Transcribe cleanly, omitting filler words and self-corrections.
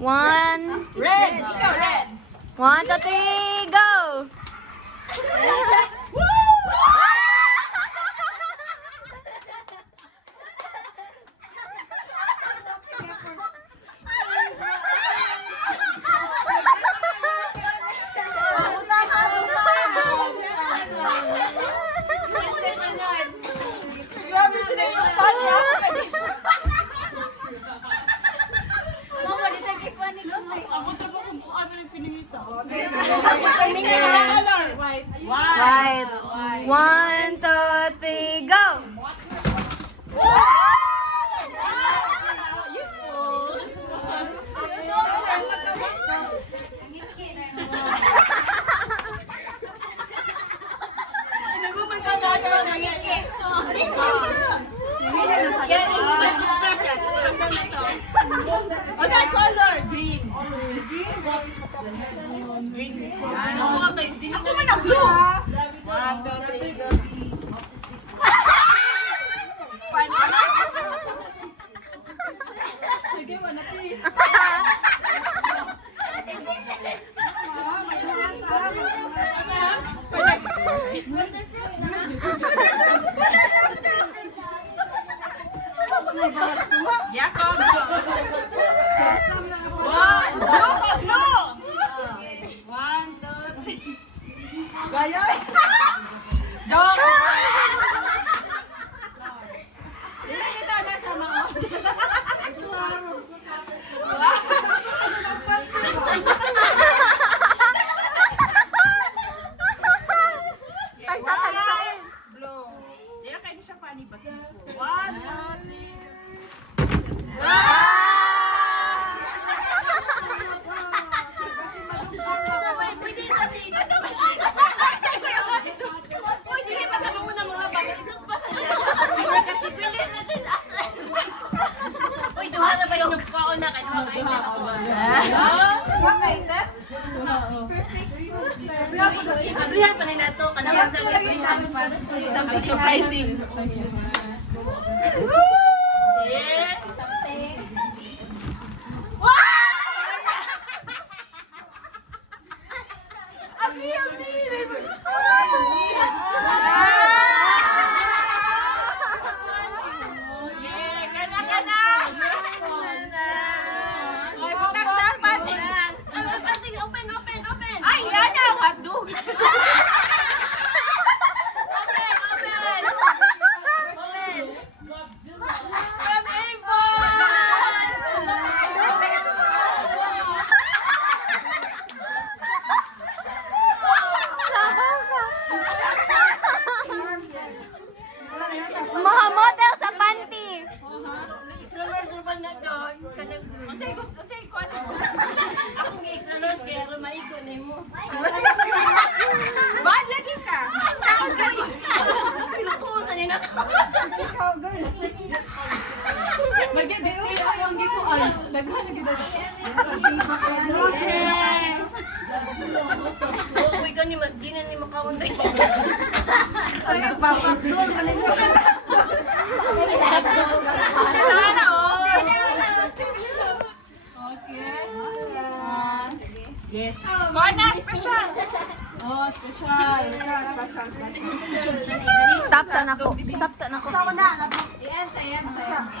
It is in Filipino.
One. Red! Ikaw, red! 1, 2, 3, go! Grabe sila yung fun niya. Abot na ba kung ano yung pinimita? Color! White. White. 1, 2, 3, go! Useful. What's that color? Green. Green. Ako man ang blue. 1, 2, 3, go. Sige, manati. Jacob, One, blue. 1, 2, 3. Gayoy. Joke. Dito na siya mga. Tagsa-tagsain. Blue. Di na kayo siya funny but useful. 1, 2, 3. Abrihan pa nila to, kanang sa librihan pa. Something surprising. Yeah. Mga model sa panty. Extra-large na dog, kanang akong extra-large kaya rumaigo na mo. Bad lagi ka. Pinukuha sa nila to. Magdideo yung dito ay. Daghan na gid. Oo, ikaw ni di na ni makaunday. Sana oh. Okay. Yes. Kona special. Oh, special. Special. Stop sa nako. Stop sa nako. Sa na. Iyan sa